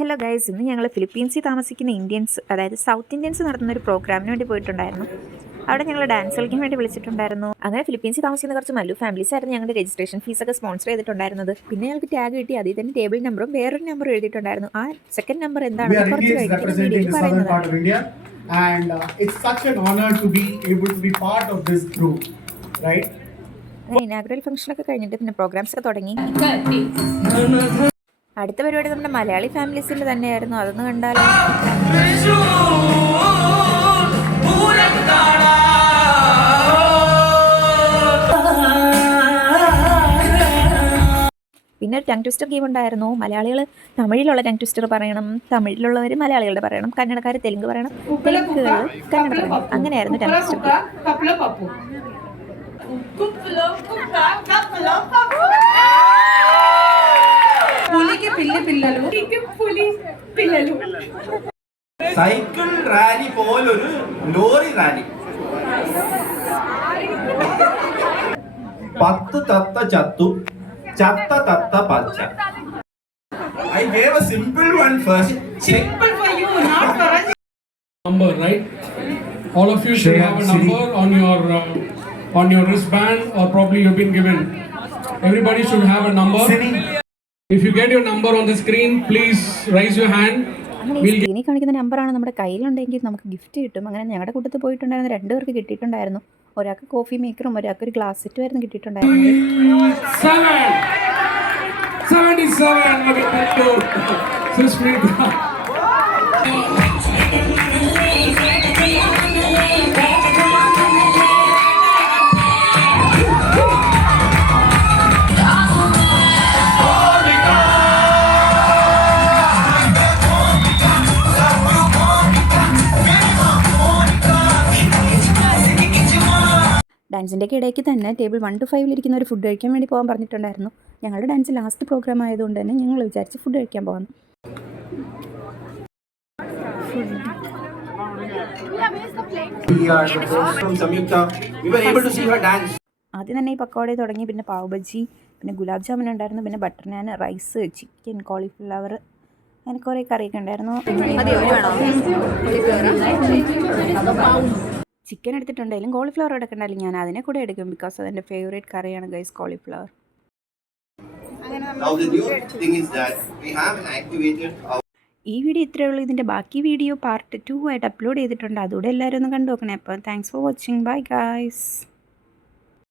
Hello guys, ഇന്ന് ഞങ്ങൾ ഫിലിപ്പീൻസിൽ താമസിക്കുന്ന ഇന്ത്യൻസ്, അതായത് സൗത്ത് ഇന്ത്യൻസ് നടത്തുന്ന ഒരു പ്രോഗ്രാമിന് വേണ്ടി പോയിട്ടുണ്ടായിരുന്നു. അവിടെ ഞങ്ങൾ ഡാൻസ് കളിക്കാൻ വേണ്ടി വിളിച്ചിട്ടുണ്ടായിരുന്നു. അങ്ങനെ ഫിലിപ്പീൻസിൽ താമസിക്കുന്ന കുറച്ച് മല്ലു ഫാമിലീസ് ആയിരുന്നു ഞങ്ങളുടെ രജിസ്ട്രേഷൻ ഫീസൊക്കെ സ്പോൺസർ ചെയ്തിട്ടുണ്ടായിരുന്നത്. പിന്നെ ഞങ്ങൾക്ക് ടാഗ് കിട്ടി, അതിൽ തന്നെ ടേബിൾ നമ്പറും വേറൊരു നമ്പറും എഴുതിയിട്ടുണ്ടായിരുന്നു. ആ സെക്കൻഡ് നമ്പർ എന്താണെന്ന് കുറച്ച് കഴിഞ്ഞിട്ട് പറയുന്നത്. And it's such an honor to be able to be part of this group, right? Inaugural ഫംഗ്ഷനൊക്കെ കഴിഞ്ഞിട്ട് പിന്നെ പ്രോഗ്രാംസ് ഒക്കെ തുടങ്ങി. അടുത്ത പരിപാടി നമ്മുടെ മലയാളി ഫാമിലീസിൽ തന്നെയായിരുന്നു. അതൊന്ന് കണ്ടാലോ. പിന്നെ ഒരു ടങ് ട്വിസ്റ്റർ ഗെയിം ഉണ്ടായിരുന്നു. മലയാളികൾ തമിഴിലുള്ള ടങ് ട്വിസ്റ്റർ പറയണം, തമിഴിലുള്ളവർ മലയാളികളുടെ പറയണം, കന്നഡക്കാർ തെലുങ്ക് പറയണം, തെലുങ്കുകാർ കന്നഡ പറയണം. അങ്ങനെയായിരുന്നു tongue twister game. Cycle rally പോലൊരു ലോറി റാലി. 10 തത്ത ചത്തു, ചത്ത തത്ത പച്ച. I gave a simple one first. Simple for you, not for us. Number, right? All of you should have a number on your wristband, or probably you've been given. Everybody should have a number. If you get your number on the screen, please raise your hand. സ്ക്രീനിൽ കാണിക്കുന്ന നമ്പറാണ് നമ്മുടെ കയ്യിലുണ്ടെങ്കിൽ നമുക്ക് gift കിട്ടും. അങ്ങനെ ഞങ്ങളുടെ കൂട്ടത്തിൽ പോയിട്ടുണ്ടായിരുന്ന 2 പേർക്ക് കിട്ടിയിട്ടുണ്ടായിരുന്നു. ഒരാൾക്ക് കോഫി മേക്കറും ഒരാൾക്ക് ഒരു ഗ്ലാസ് സെറ്റും ആയിരുന്നു കിട്ടിയിട്ടുണ്ടായിരുന്നത്. 77. ഡാൻസിൻ്റെ ഇടയ്ക്ക് തന്നെ ടേബിൾ 1 to 5 ഇരിക്കുന്ന ഒരു ഫുഡ് കഴിക്കാൻ വേണ്ടി പോകാൻ പറഞ്ഞിട്ടുണ്ടായിരുന്നു. ഞങ്ങളുടെ ഡാൻസ് ലാസ്റ്റ് പ്രോഗ്രാം ആയതുകൊണ്ട് തന്നെ ഞങ്ങൾ വിചാരിച്ച് ഫുഡ് കഴിക്കാൻ പോകാം. ആദ്യം തന്നെ ഈ പക്കോട തുടങ്ങി, പിന്നെ പാവ് ബജി, പിന്നെ ഗുലാബ് ജാമുൻ ഉണ്ടായിരുന്നു, പിന്നെ ബട്ടർ നാൻ, റൈസ്, ചിക്കൻ, കോളിഫ്ലവർ, അങ്ങനെ കുറേ കറിയൊക്കെ ഉണ്ടായിരുന്നു. ചിക്കൻ എടുത്തിട്ടുണ്ടെങ്കിലും കോളിഫ്ലവർ എടുക്കണ്ടായാലും ഞാൻ അതിനെ കൂടെ എടുക്കും, ബിക്കോസ് അതെൻ്റെ ഫേവറേറ്റ് കറിയാണ് ഗൈസ്, കോളിഫ്ലവർ. ഈ വീഡിയോ ഇത്രയേ ഉള്ളൂ. ഇതിൻ്റെ ബാക്കി വീഡിയോ പാർട്ട് 2 ആയിട്ട് അപ്ലോഡ് ചെയ്തിട്ടുണ്ട്. അതുകൂടെ എല്ലാവരും ഒന്ന് കണ്ടു നോക്കണേ. അപ്പോൾ thanks for watching. Bye guys.